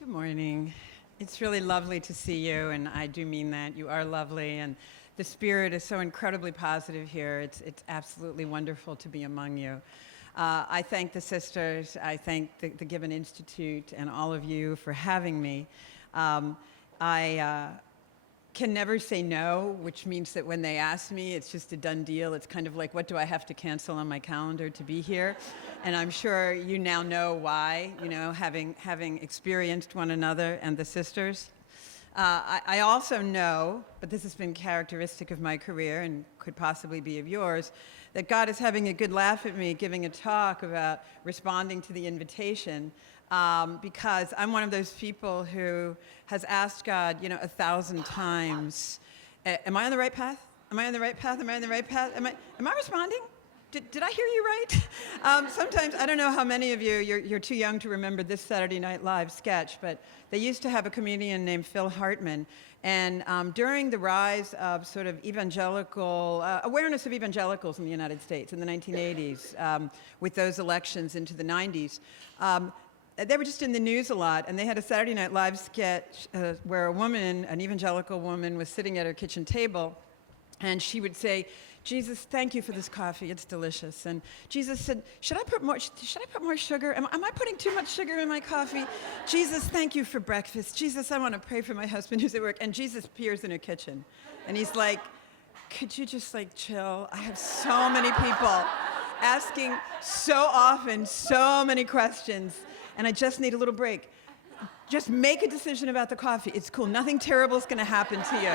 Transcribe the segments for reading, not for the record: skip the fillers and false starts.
Good morning. It's really lovely to see you, and I do mean that. You are lovely, and the spirit is so incredibly positive here. It's absolutely wonderful to be among you. I thank the sisters, I thank the Gibbon Institute, and all of you for having me. I can never say no, which means that when they ask me, it's just a done deal. It's kind of like, what do I have to cancel on my calendar to be here? And I'm sure you now know why, having experienced one another and the sisters. I also know, but this has been characteristic of my career and could possibly be of yours, that God is having a good laugh at me giving a talk about responding to the invitation, because I'm one of those people who has asked God, 1,000 times, am I on the right path? Am I on the right path? Am I on the right path? Am I responding? Did I hear you right? Sometimes, I don't know how many of you, you're too young to remember this Saturday Night Live sketch, but they used to have a comedian named Phil Hartman, and during the rise of sort of evangelical, awareness of evangelicals in the United States in the 1980s, with those elections into the 90s, they were just in the news a lot, and they had a Saturday Night Live sketch where a woman, an evangelical woman, was sitting at her kitchen table, and she would say, Jesus, thank you for this coffee. It's delicious. And Jesus said, should I put more sugar? Am I putting too much sugar in my coffee? Jesus, thank you for breakfast. Jesus, I want to pray for my husband who's at work. And Jesus appears in her kitchen. And he's like, could you just chill? I have so many people asking so often, so many questions. And I just need a little break. Just make a decision about the coffee. It's cool. Nothing terrible is going to happen to you.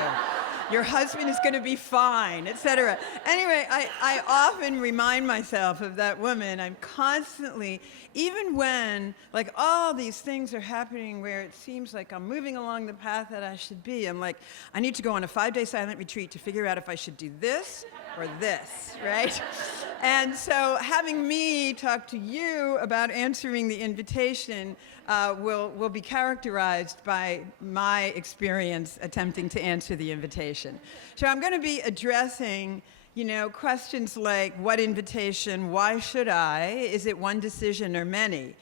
Your husband is going to be fine, etc. Anyway, I often remind myself of that woman. I'm constantly, even when all these things are happening where it seems like I'm moving along the path that I should be, I'm like, I need to go on a 5-day silent retreat to figure out if I should do this or this, right? And so having me talk to you about answering the invitation will be characterized by my experience attempting to answer the invitation. So I'm going to be addressing, questions like what invitation, why should I, is it one decision or many?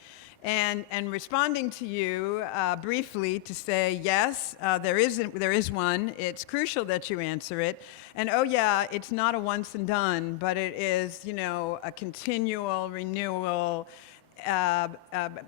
And responding to you briefly to say, yes, there is one. It's crucial that you answer it. And oh yeah, it's not a once and done, but it is, a continual renewal,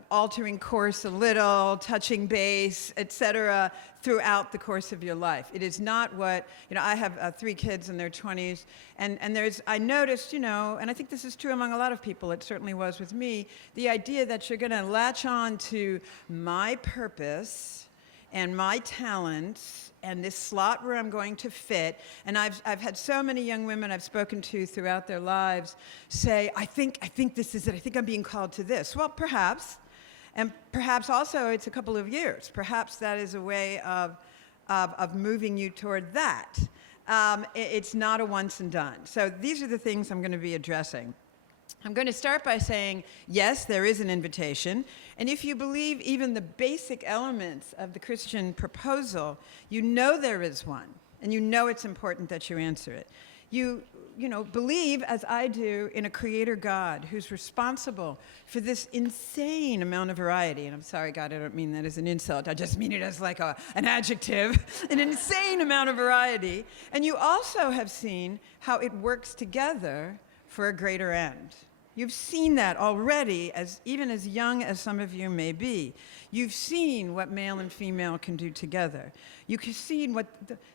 altering course a little, touching base, etc., throughout the course of your life. It is not what, I have 3 kids in their 20s, and I noticed, and I think this is true among a lot of people, it certainly was with me, the idea that you're going to latch on to my purpose and my talents and this slot where I'm going to fit. And I've had so many young women I've spoken to throughout their lives say, I think this is it. I think I'm being called to this. Well, perhaps. And perhaps also it's a couple of years. Perhaps that is a way of moving you toward that. It's not a once and done. So these are the things I'm going to be addressing. I'm going to start by saying, yes, there is an invitation. And if you believe even the basic elements of the Christian proposal, you know there is one. And you know it's important that you answer it. You believe, as I do, in a creator God who's responsible for this insane amount of variety. And I'm sorry, God, I don't mean that as an insult. I just mean it as an adjective, an insane amount of variety. And you also have seen how it works together for a greater end. You've seen that already, even as young as some of you may be. You've seen what male and female can do together. You've seen what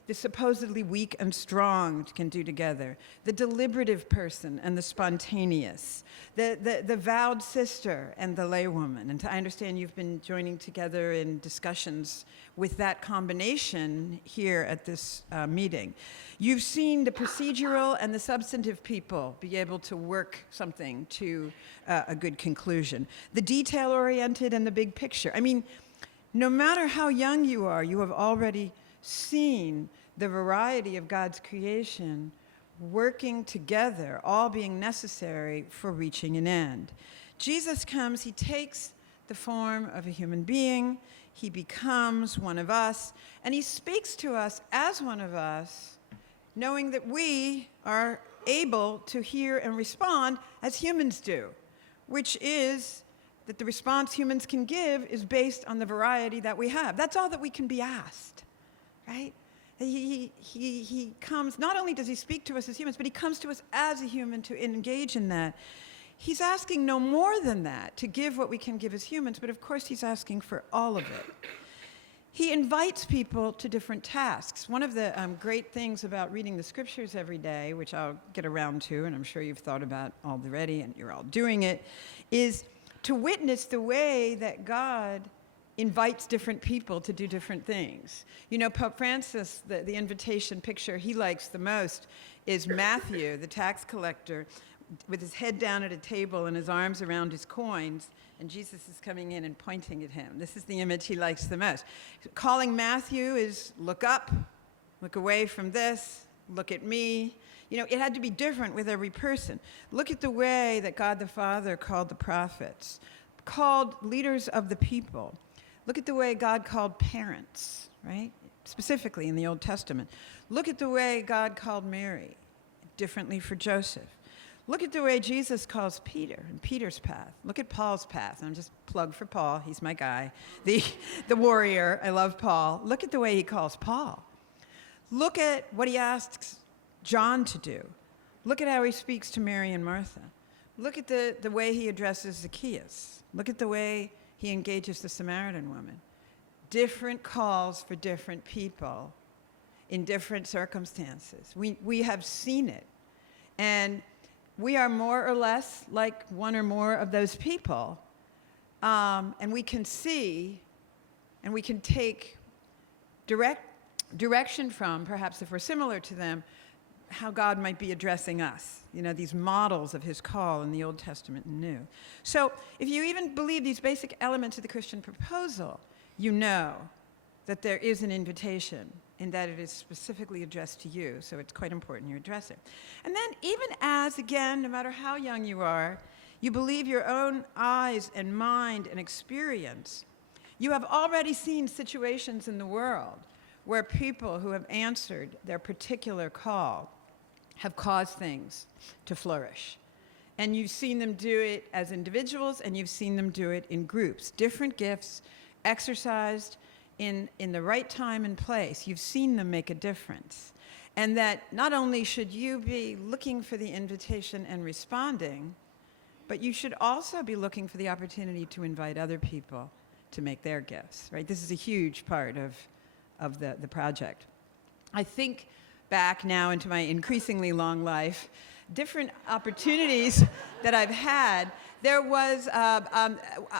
the supposedly weak and strong can do together. The deliberative person and the spontaneous. The vowed sister and the laywoman. And I understand you've been joining together in discussions with that combination here at this meeting. You've seen the procedural and the substantive people be able to work something to a good conclusion. The detail-oriented and the big picture. I mean, no matter how young you are, you have already seen the variety of God's creation working together, all being necessary for reaching an end. Jesus comes, he takes the form of a human being, he becomes one of us, and he speaks to us as one of us, knowing that we are able to hear and respond as humans do, which is that the response humans can give is based on the variety that we have. That's all that we can be asked, right? He comes, not only does he speak to us as humans, but he comes to us as a human to engage in that. He's asking no more than that, to give what we can give as humans, but of course he's asking for all of it. He invites people to different tasks. One of the great things about reading the scriptures every day, which I'll get around to, and I'm sure you've thought about already, and you're all doing it, is to witness the way that God invites different people to do different things. You know, Pope Francis, the invitation picture he likes the most is Matthew, the tax collector, with his head down at a table and his arms around his coins, and Jesus is coming in and pointing at him. This is the image he likes the most. Calling Matthew is look up, look away from this, look at me. You know, it had to be different with every person. Look at the way that God the Father called the prophets, called leaders of the people. Look at the way God called parents, right? Specifically in the Old Testament. Look at the way God called Mary, differently for Joseph. Look at the way Jesus calls Peter and Peter's path. Look at Paul's path. I'm just plug for Paul. He's my guy. The warrior. I love Paul. Look at the way he calls Paul. Look at what he asks John to do. Look at how he speaks to Mary and Martha. Look at the way he addresses Zacchaeus. Look at the way he engages the Samaritan woman. Different calls for different people in different circumstances. We have seen it. And we are more or less like one or more of those people. And we can see and we can take direction from, perhaps if we're similar to them, how God might be addressing us, you know, these models of his call in the Old Testament and New. So if you even believe these basic elements of the Christian proposal, you know that there is an invitation and that it is specifically addressed to you, so it's quite important you address it. And then even as, again, no matter how young you are, you believe your own eyes and mind and experience, you have already seen situations in the world where people who have answered their particular call have caused things to flourish. And you've seen them do it as individuals, and you've seen them do it in groups. Different gifts exercised in the right time and place. You've seen them make a difference. And that not only should you be looking for the invitation and responding, but you should also be looking for the opportunity to invite other people to make their gifts, right? This is a huge part of the project. I think back now into my increasingly long life, different opportunities that I've had. There was,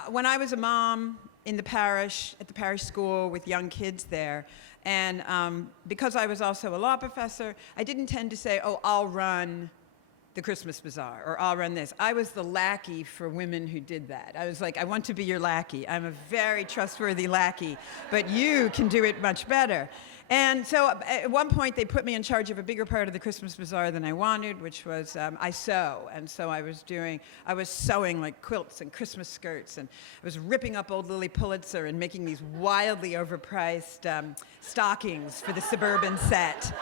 when I was a mom in the parish, at the parish school with young kids there, and because I was also a law professor, I didn't tend to say, oh, I'll run the Christmas Bazaar, or I'll run this. I was the lackey for women who did that. I was like, I want to be your lackey. I'm a very trustworthy lackey, but you can do it much better. And so at one point, they put me in charge of a bigger part of the Christmas Bazaar than I wanted, which was I sew. And so I was sewing like quilts and Christmas skirts, and I was ripping up old Lily Pulitzer and making these wildly overpriced stockings for the suburban set.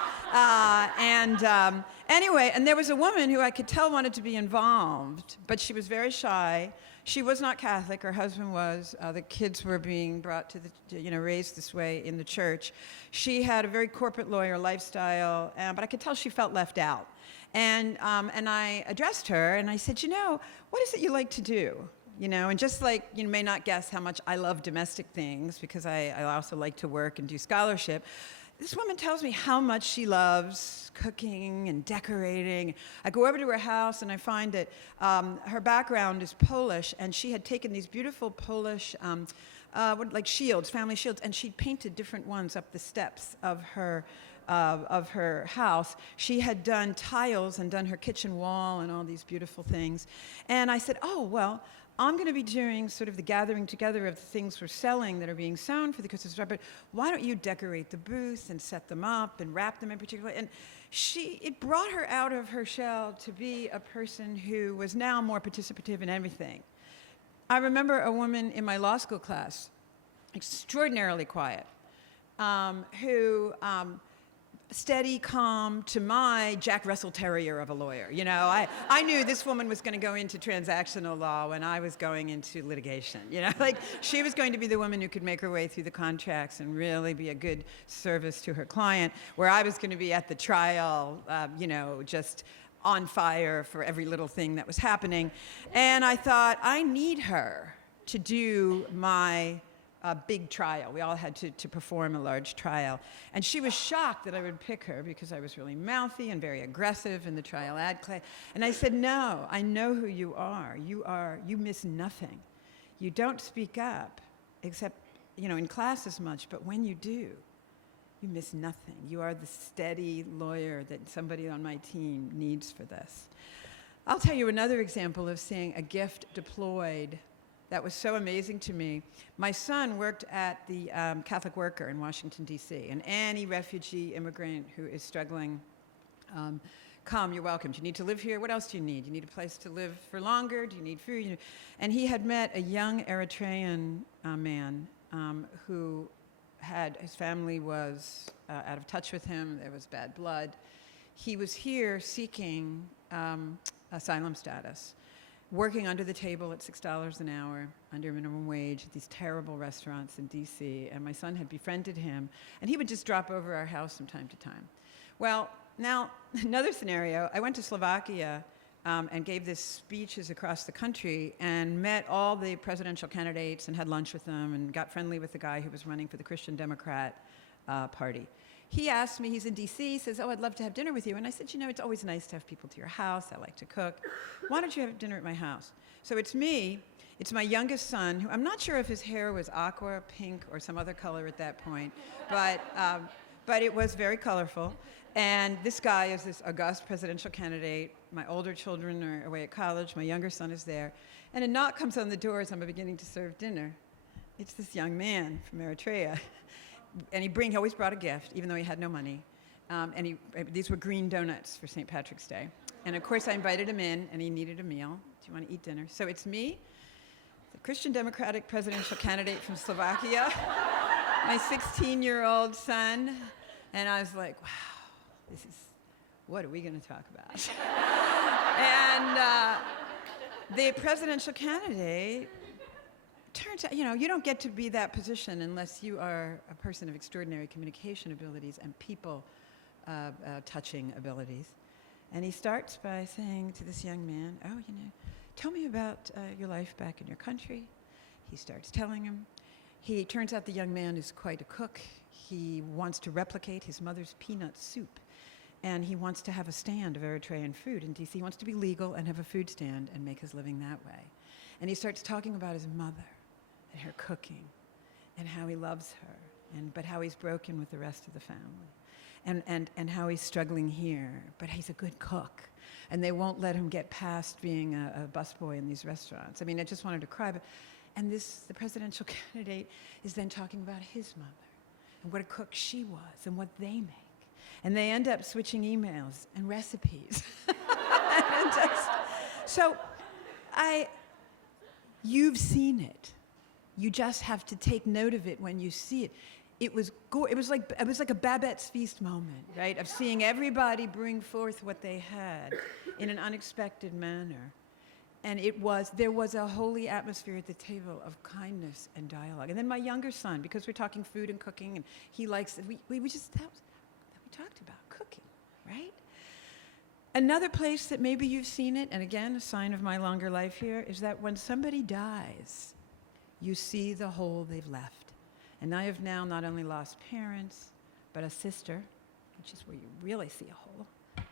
Anyway, and there was a woman who I could tell wanted to be involved, but she was very shy. She was not Catholic. Her husband was. The kids were being brought raised this way in the church. She had a very corporate lawyer lifestyle, but I could tell she felt left out. And I addressed her, and I said, what is it you like to do? And just like you may not guess how much I love domestic things, because I also like to work and do scholarship, this woman tells me how much she loves cooking and decorating. I go over to her house and I find that her background is Polish, and she had taken these beautiful Polish like shields, family shields, and she'd painted different ones up the steps of her house. She had done tiles and done her kitchen wall and all these beautiful things. And I said, oh, well, I'm going to be doing sort of the gathering together of the things we're selling that are being sewn for the Christmas Bazaar, but why don't you decorate the booth and set them up and wrap them in particular? And it brought her out of her shell to be a person who was now more participative in everything. I remember a woman in my law school class, extraordinarily quiet, who steady, calm to my Jack Russell Terrier of a lawyer. You know, I knew this woman was going to go into transactional law when I was going into litigation. You know, like she was going to be the woman who could make her way through the contracts and really be a good service to her client, where I was going to be at the trial, you know, just on fire for every little thing that was happening. And I thought, I need her to do my big trial. We all had to perform a large trial. And she was shocked that I would pick her because I was really mouthy and very aggressive in the trial ad class. And I said, no, I know who you are. You miss nothing. You don't speak up, except, you know, in class as much, but when you do, you miss nothing. You are the steady lawyer that somebody on my team needs for this. I'll tell you another example of seeing a gift deployed that was so amazing to me. My son worked at the Catholic Worker in Washington, D.C., an anti-refugee immigrant who is struggling. Come, you're welcome. Do you need to live here? What else do you need? Do you need a place to live for longer? Do you need food? And he had met a young Eritrean man who his family was out of touch with him. There was bad blood. He was here seeking asylum status, working under the table at $6 an hour, under minimum wage, at these terrible restaurants in D.C., and my son had befriended him, and he would just drop over our house from time to time. Well, now, another scenario, I went to Slovakia and gave these speeches across the country and met all the presidential candidates and had lunch with them and got friendly with the guy who was running for the Christian Democrat Party. He asked me, he's in D.C., he says, oh, I'd love to have dinner with you. And I said, you know, it's always nice to have people to your house. I like to cook. Why don't you have dinner at my house? So it's me, it's my youngest son, who I'm not sure if his hair was aqua, pink, or some other color at that point, but it was very colorful. And this guy is this august presidential candidate. My older children are away at college. My younger son is there. And a knock comes on the door as I'm beginning to serve dinner. It's this young man from Eritrea. And he always brought a gift, even though he had no money. These were green donuts for St. Patrick's Day. And of course, I invited him in, and he needed a meal. Do you want to eat dinner? So it's me, the Christian Democratic presidential candidate from Slovakia, my 16-year-old son, and I was like, wow, what are we going to talk about? And the presidential candidate, turns out, you know, you don't get to be that position unless you are a person of extraordinary communication abilities and people touching abilities. And he starts by saying to this young man, oh, you know, tell me about your life back in your country. He starts telling him. He turns out the young man is quite a cook. He wants to replicate his mother's peanut soup. And he wants to have a stand of Eritrean food in D.C. He wants to be legal and have a food stand and make his living that way. And he starts talking about his mother and her cooking and how he loves her, but how he's broken with the rest of the family and how he's struggling here, but he's a good cook. And they won't let him get past being a busboy in these restaurants. I mean, I just wanted to cry. And the presidential candidate is then talking about his mother and what a cook she was and what they make. And they end up switching emails and recipes. You've seen it. You just have to take note of it when you see it. It was like a Babette's Feast moment, right? Of seeing everybody bring forth what they had in an unexpected manner. And there was a holy atmosphere at the table of kindness and dialogue. And then my younger son, because we're talking food and cooking, and he likes it, we talked about cooking, right? Another place that maybe you've seen it, and again, a sign of my longer life here, is that when somebody dies, you see the hole they've left. And I have now not only lost parents, but a sister, which is where you really see a hole, and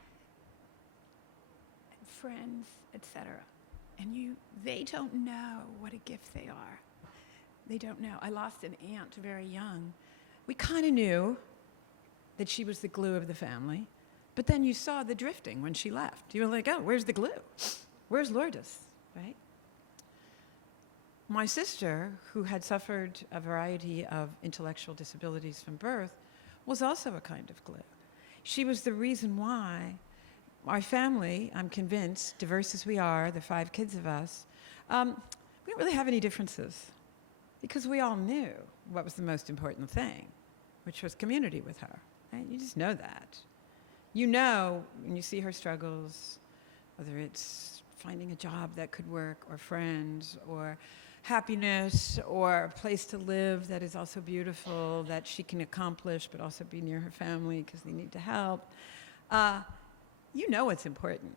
friends, etc. And they don't know what a gift they are. They don't know. I lost an aunt very young. We kind of knew that she was the glue of the family, but then you saw the drifting when she left. You were like, oh, where's the glue? Where's Lourdes, right? My sister, who had suffered a variety of intellectual disabilities from birth, was also a kind of glue. She was the reason why our family, I'm convinced, diverse as we are, the 5 kids of us, we don't really have any differences because we all knew what was the most important thing, which was community with her, right? You just know that. You know when you see her struggles, whether it's finding a job that could work, or friends, or happiness, or a place to live that is also beautiful, that she can accomplish, but also be near her family because they need to help. You know what's important.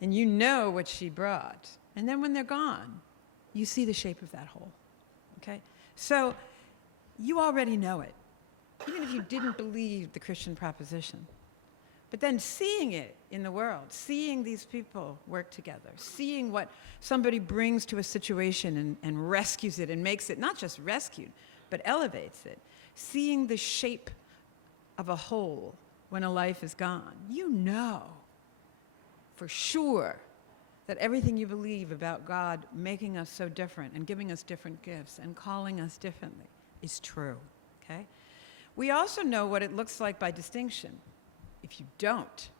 And you know what she brought. And then when they're gone, you see the shape of that whole. Okay? So you already know it, even if you didn't believe the Christian proposition. But then seeing it in the world, seeing these people work together, seeing what somebody brings to a situation and rescues it and makes it not just rescued, but elevates it, seeing the shape of a whole when a life is gone, you know for sure that everything you believe about God making us so different and giving us different gifts and calling us differently is true, okay? We also know what it looks like by distinction if you don't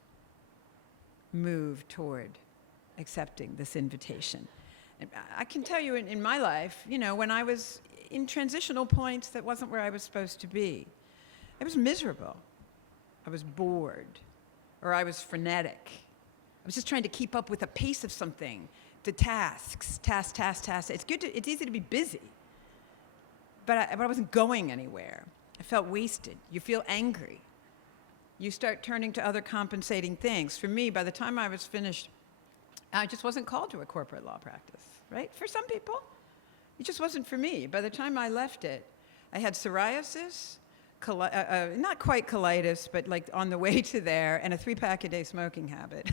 move toward accepting this invitation. And I can tell you in my life, you know, when I was in transitional points that wasn't where I was supposed to be, I was miserable. I was bored, or I was frenetic. I was just trying to keep up with the pace of something, the tasks, task. It's easy to be busy, but I wasn't going anywhere. I felt wasted. You feel angry. You start turning to other compensating things. For me, by the time I was finished, I just wasn't called to a corporate law practice, right? For some people, it just wasn't for me. By the time I left it, I had psoriasis, not quite colitis, but like on the way to there, and a 3-pack-a-day smoking habit.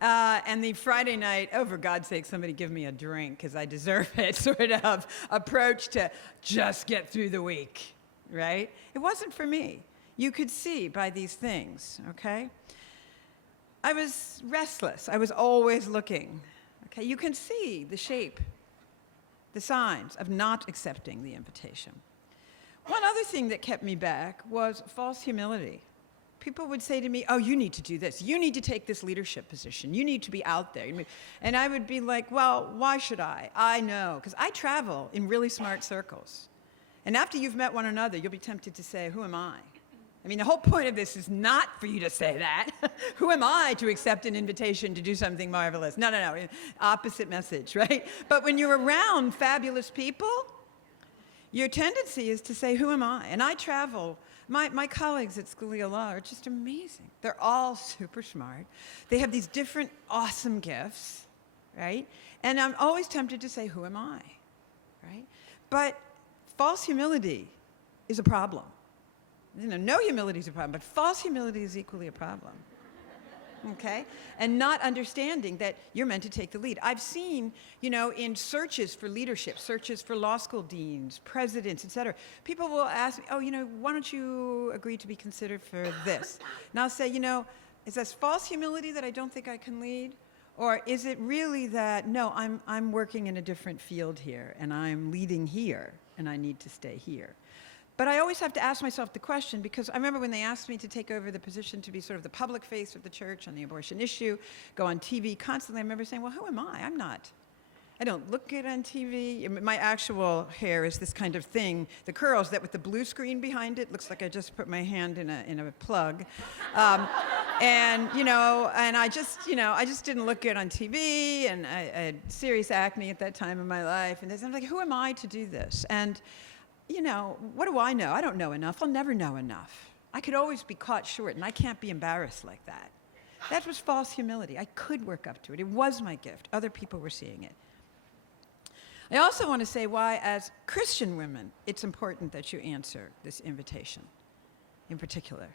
And the Friday night, oh, for God's sake, somebody give me a drink because I deserve it sort of approach to just get through the week, right? It wasn't for me. You could see by these things, okay? I was restless. I was always looking, okay? You can see the shape, the signs of not accepting the invitation. One other thing that kept me back was false humility. People would say to me, oh, you need to do this. You need to take this leadership position. You need to be out there. And I would be like, well, why should I? I know, because I travel in really smart circles. And after you've met one another, you'll be tempted to say, who am I? I mean, the whole point of this is not for you to say that. Who am I to accept an invitation to do something marvelous? No. Opposite message, right? But when you're around fabulous people, your tendency is to say, who am I? And I travel. My colleagues at School of Law are just amazing. They're all super smart. They have these different awesome gifts, right? And I'm always tempted to say, who am I, right? But false humility is a problem. You know, no humility is a problem, but false humility is equally a problem. Okay? And not understanding that you're meant to take the lead. I've seen, you know, in searches for leadership, searches for law school deans, presidents, et cetera, people will ask me, oh, you know, why don't you agree to be considered for this? And I'll say, you know, is this false humility that I don't think I can lead? Or is it really that, no, I'm working in a different field here, and I'm leading here, and I need to stay here? But I always have to ask myself the question, because I remember when they asked me to take over the position to be sort of the public face of the church on the abortion issue, go on TV constantly, I remember saying, well, who am I? I don't look good on TV. My actual hair is this kind of thing, the curls that with the blue screen behind it, looks like I just put my hand in a plug. And, you know, and I just didn't look good on TV, and I had serious acne at that time in my life. And I'm like, who am I to do this? And you know, what do I know? I don't know enough. I'll never know enough. I could always be caught short, and I can't be embarrassed like that. That was false humility. I could work up to it. It was my gift. Other people were seeing it. I also want to say why, as Christian women, it's important that you answer this invitation in particular.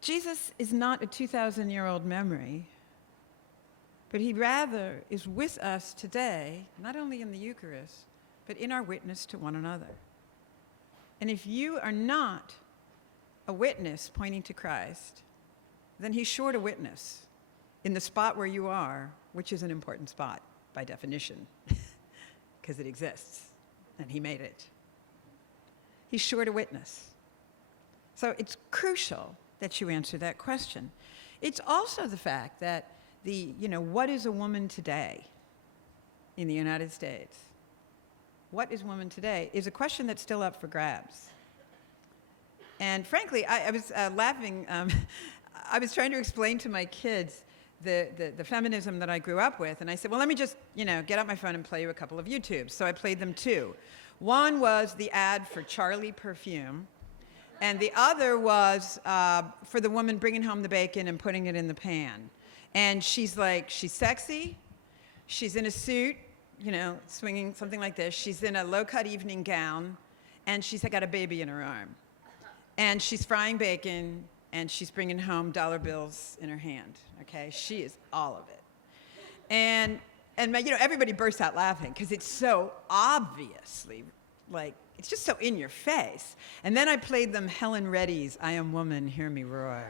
Jesus is not a 2,000-year-old memory, but he rather is with us today, not only in the Eucharist, but in our witness to one another. And if you are not a witness pointing to Christ, then he's sure to witness in the spot where you are, which is an important spot by definition, because it exists, and he made it. He's sure to witness. So it's crucial that you answer that question. It's also the fact that what is a woman today in the United States? What is woman today is a question that's still up for grabs. And frankly, I was laughing. I was trying to explain to my kids the feminism that I grew up with. And I said, well, let me just, get out my phone and play you a couple of YouTubes. So I played them two. One was the ad for Charlie perfume. And the other was for the woman bringing home the bacon and putting it in the pan. And she's sexy. She's in a suit, swinging something like this. She's in a low-cut evening gown. And she's got a baby in her arm. And she's frying bacon, and she's bringing home dollar bills in her hand, okay? She is all of it. And everybody bursts out laughing because it's so obviously, it's just so in your face. And then I played them Helen Reddy's I Am Woman, Hear Me Roar.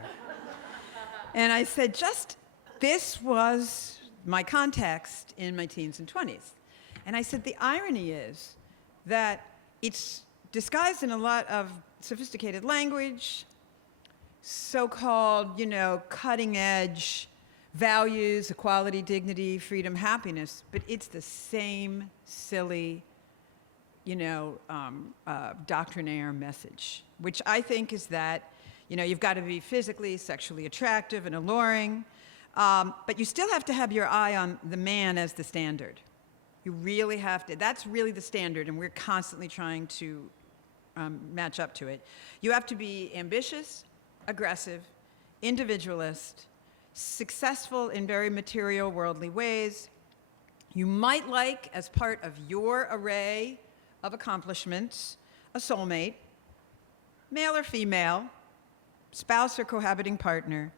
And I said, this was my context in my teens and 20s. And I said, the irony is that it's disguised in a lot of sophisticated language, so-called, cutting edge values, equality, dignity, freedom, happiness, but it's the same silly, doctrinaire message, which I think is that, you've got to be physically, sexually attractive and alluring, but you still have to have your eye on the man as the standard. You really have to. That's really the standard, and we're constantly trying to match up to it. You have to be ambitious, aggressive, individualist, successful in very material, worldly ways. You might like, as part of your array of accomplishments, a soulmate, male or female, spouse or cohabiting partner,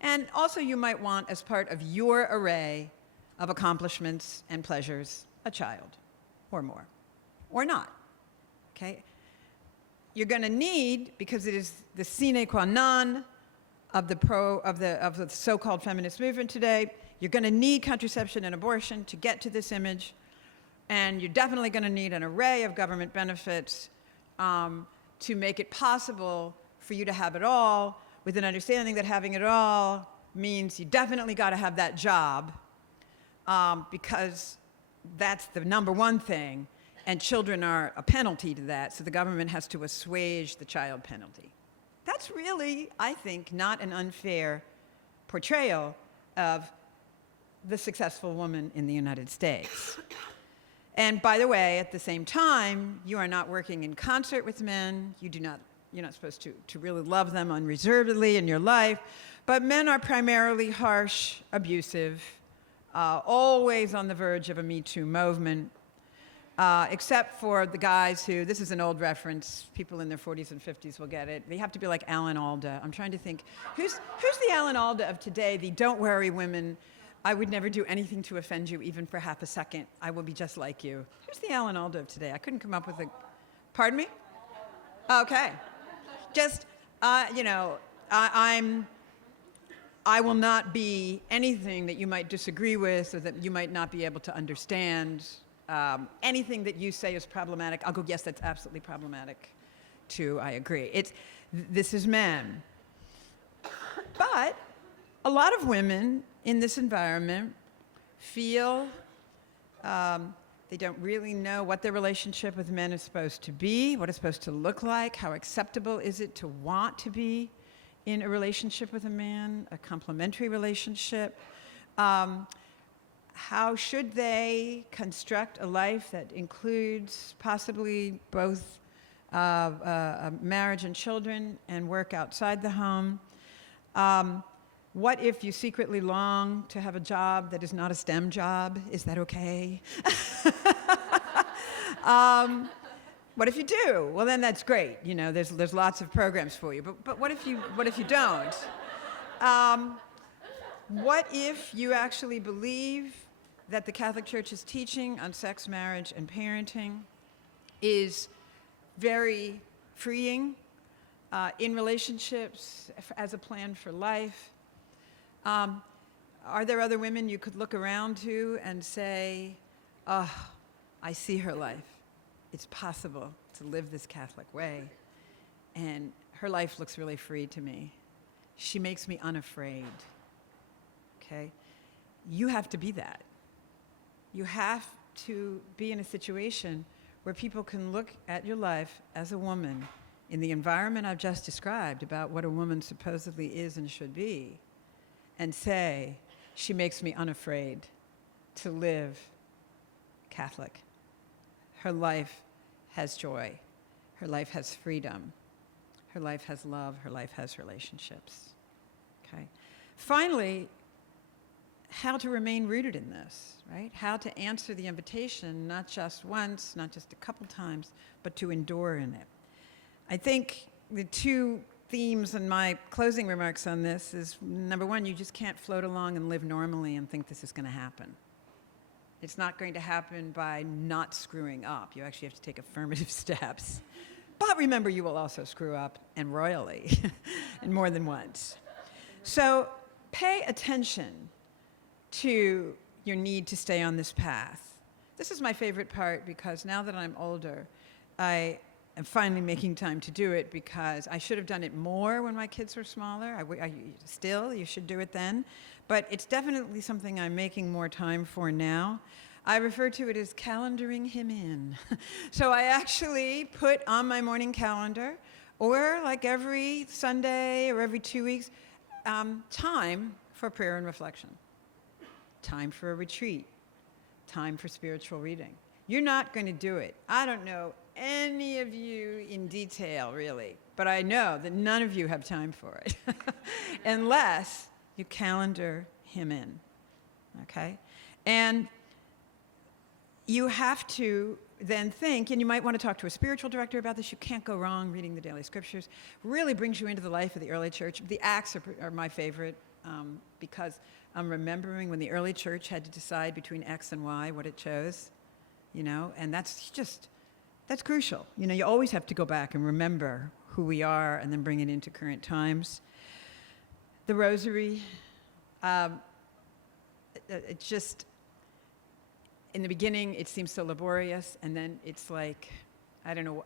and also you might want, as part of your array of accomplishments and pleasures, a child, or more, or not, okay? You're going to need, because it is the sine qua non of the so-called feminist movement today, you're going to need contraception and abortion to get to this image, and you're definitely going to need an array of government benefits to make it possible for you to have it all, with an understanding that having it all means you definitely got to have that job, because that's the number one thing. And children are a penalty to that, so the government has to assuage the child penalty. That's really, I think, not an unfair portrayal of the successful woman in the United States. And by the way, at the same time, you are not working in concert with men. You're not supposed to really love them unreservedly in your life. But men are primarily harsh, abusive, always on the verge of a Me Too movement. Except for the guys who, this is an old reference, people in their 40s and 50s will get it. They have to be like Alan Alda. I'm trying to think, who's the Alan Alda of today, the don't worry women, I would never do anything to offend you even for half a second. I will be just like you. Who's the Alan Alda of today? I couldn't come up with a, pardon me? Okay. Just, I will not be anything that you might disagree with or that you might not be able to understand. Anything that you say is problematic, I'll go, yes, that's absolutely problematic, too, I agree. This is men. But a lot of women in this environment feel they don't really know what their relationship with men is supposed to be, what it's supposed to look like, how acceptable is it to want to be in a relationship with a man, a complementary relationship. How should they construct a life that includes possibly both marriage and children and work outside the home? What if you secretly long to have a job that is not a STEM job? Is that okay? What if you do? Well, then that's great. There's lots of programs for you. But what if you don't? What if you actually believe that the Catholic Church's teaching on sex, marriage, and parenting is very freeing in relationships as a plan for life? Are there other women you could look around to and say, oh, I see her life. It's possible to live this Catholic way, and her life looks really free to me. She makes me unafraid, okay? You have to be that. You have to be in a situation where people can look at your life as a woman in the environment I've just described about what a woman supposedly is and should be, and say, she makes me unafraid to live Catholic. Her life has joy. Her life has freedom. Her life has love. Her life has relationships. Okay. Finally, how to remain rooted in this, right? How to answer the invitation, not just once, not just a couple times, but to endure in it. I think the two themes in my closing remarks on this is, number one, you just can't float along and live normally and think this is going to happen. It's not going to happen by not screwing up. You actually have to take affirmative steps. But remember, you will also screw up, and royally, and more than once. So pay attention to your need to stay on this path. This is my favorite part because now that I'm older, I am finally making time to do it because I should have done it more when my kids were smaller. Still, you should do it then. But it's definitely something I'm making more time for now. I refer to it as calendaring him in. So I actually put on my morning calendar, or like every Sunday or every 2 weeks, time for prayer and reflection, time for a retreat, time for spiritual reading. You're not going to do it. I don't know any of you in detail, really, but I know that none of you have time for it unless you calendar him in, okay? And you have to then think, and you might want to talk to a spiritual director about this. You can't go wrong reading the daily scriptures. Really brings you into the life of the early church. The Acts are my favorite because I'm remembering when the early church had to decide between X and Y, what it chose, you know, and that's crucial. You know, you always have to go back and remember who we are and then bring it into current times. The rosary, it just, in the beginning, it seems so laborious, and then it's like, I don't know,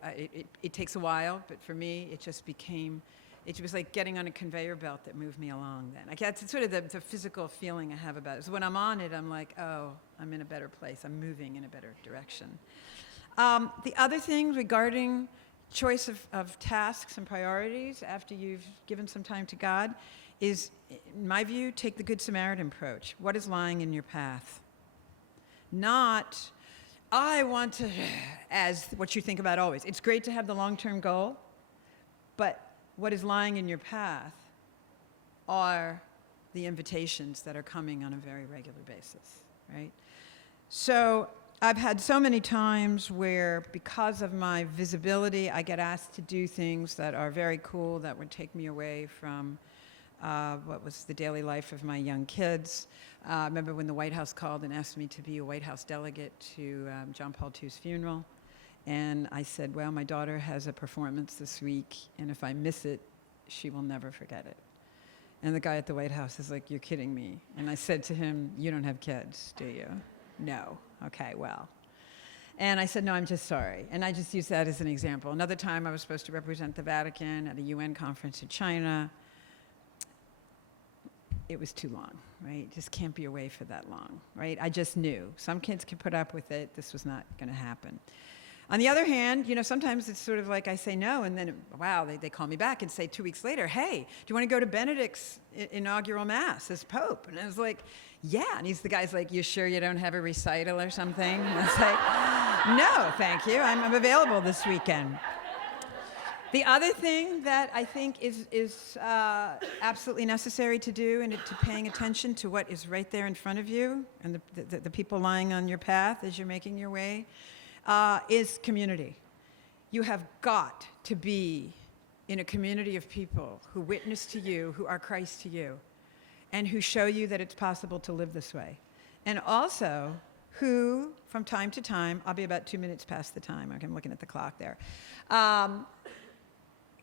it takes a while, but for me, it was like getting on a conveyor belt that moved me along then. That's sort of the physical feeling I have about it. So when I'm on it, I'm like, oh, I'm in a better place. I'm moving in a better direction. The other thing regarding choice of tasks and priorities after you've given some time to God is, in my view, take the Good Samaritan approach. What is lying in your path? Not, I want to, as what you think about always. It's great to have the long-term goal, but what is lying in your path are the invitations that are coming on a very regular basis, right? So I've had so many times where, because of my visibility, I get asked to do things that are very cool that would take me away from what was the daily life of my young kids. I remember when the White House called and asked me to be a White House delegate to John Paul II's funeral. And I said, well, my daughter has a performance this week, and if I miss it, she will never forget it. And the guy at the White House is like, you're kidding me. And I said to him, you don't have kids, do you? No. Okay, well. And I said, no, I'm just sorry. And I just used that as an example. Another time I was supposed to represent the Vatican at a UN conference in China. It was too long, right? Just can't be away for that long, right? I just knew. Some kids could put up with it. This was not going to happen. On the other hand, you know, sometimes it's sort of like I say no, and then, wow, they call me back and say 2 weeks later, hey, do you want to go to Benedict's inaugural mass as Pope? And I was like, yeah. And the guy's like, you sure you don't have a recital or something? And I was like, no, thank you. I'm available this weekend. The other thing that I think is absolutely necessary to do, and to paying attention to what is right there in front of you and the people lying on your path as you're making your way, is community. You have got to be in a community of people who witness to you, who are Christ to you, and who show you that it's possible to live this way. And also, who, from time to time, I'll be about 2 minutes past the time, okay, I'm looking at the clock there,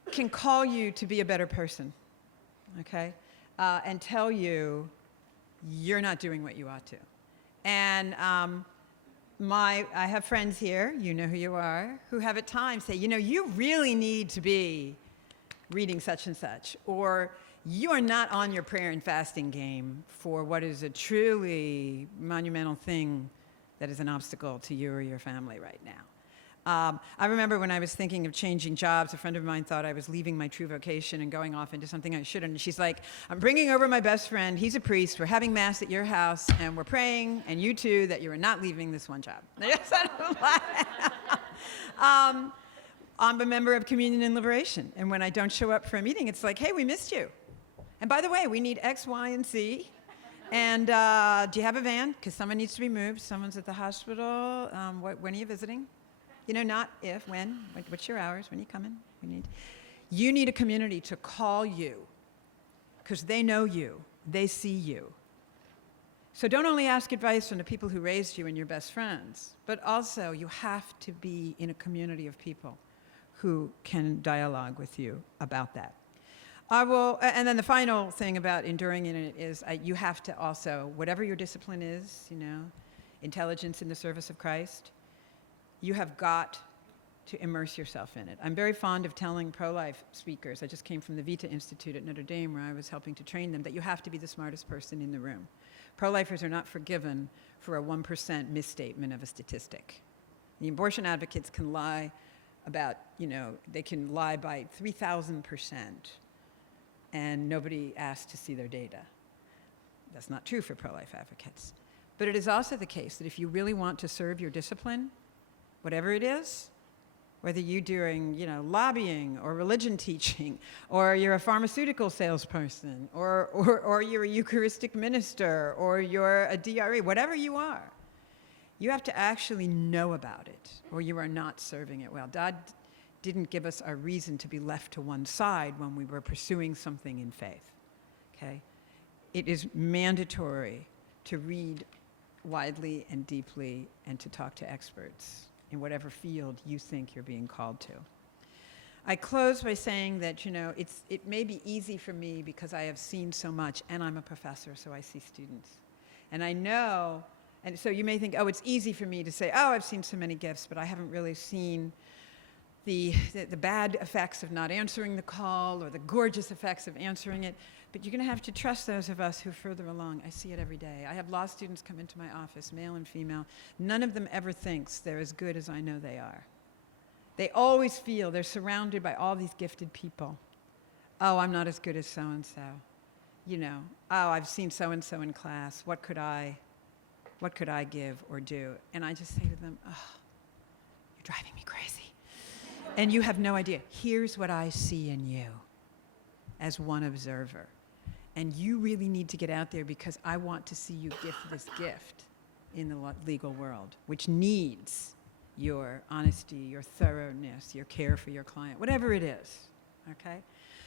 can call you to be a better person, okay? And tell you you're not doing what you ought to. And I have friends here, you know who you are, who have at times say, you know, you really need to be reading such and such, or you are not on your prayer and fasting game for what is a truly monumental thing that is an obstacle to you or your family right now. I remember when I was thinking of changing jobs, a friend of mine thought I was leaving my true vocation and going off into something I shouldn't. And she's like, I'm bringing over my best friend. He's a priest. We're having mass at your house, and we're praying, and you too, that you are not leaving this one job. I'm a member of Communion and Liberation, and when I don't show up for a meeting, it's like, hey, we missed you. And by the way, we need X, Y, and Z. And do you have a van? Because someone needs to be moved. Someone's at the hospital. When are you visiting? You know, not if, when. What's your hours? When are you coming? You need a community to call you, because they know you. They see you. So don't only ask advice from the people who raised you and your best friends, but also you have to be in a community of people who can dialogue with you about that. And then the final thing about enduring in it is you have to also, whatever your discipline is, intelligence in the service of Christ, you have got to immerse yourself in it. I'm very fond of telling pro-life speakers, I just came from the Vita Institute at Notre Dame where I was helping to train them, that you have to be the smartest person in the room. Pro-lifers are not forgiven for a 1% misstatement of a statistic. The abortion advocates can lie about, they can lie by 3,000%, and nobody asks to see their data. That's not true for pro-life advocates. But it is also the case that if you really want to serve your discipline, whatever it is, whether you're doing, lobbying or religion teaching, or you're a pharmaceutical salesperson, or you're a Eucharistic minister, or you're a DRE, whatever you are, you have to actually know about it, or you are not serving it well. God didn't give us a reason to be left to one side when we were pursuing something in faith, okay? It is mandatory to read widely and deeply and to talk to experts in whatever field you think you're being called to. I close by saying that, it may be easy for me because I have seen so much, and I'm a professor, so I see students. And I know, and so you may think, it's easy for me to say, I've seen so many gifts, but I haven't really seen the bad effects of not answering the call or the gorgeous effects of answering it. But you're going to have to trust those of us who are further along. I see it every day. I have law students come into my office, male and female. None of them ever thinks they're as good as I know they are. They always feel they're surrounded by all these gifted people. I'm not as good as so-and-so. I've seen so-and-so in class. What could I give or do? And I just say to them, you're driving me crazy. And you have no idea. Here's what I see in you as one observer. And you really need to get out there because I want to see you gift this gift in the legal world, which needs your honesty, your thoroughness, your care for your client, whatever it is, okay?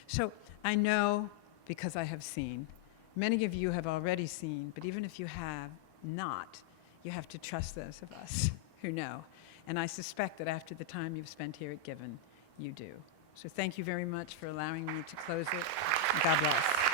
So I know, because I have seen, many of you have already seen, but even if you have not, you have to trust those of us who know. And I suspect that after the time you've spent here at Given, you do. So thank you very much for allowing me to close it. God bless.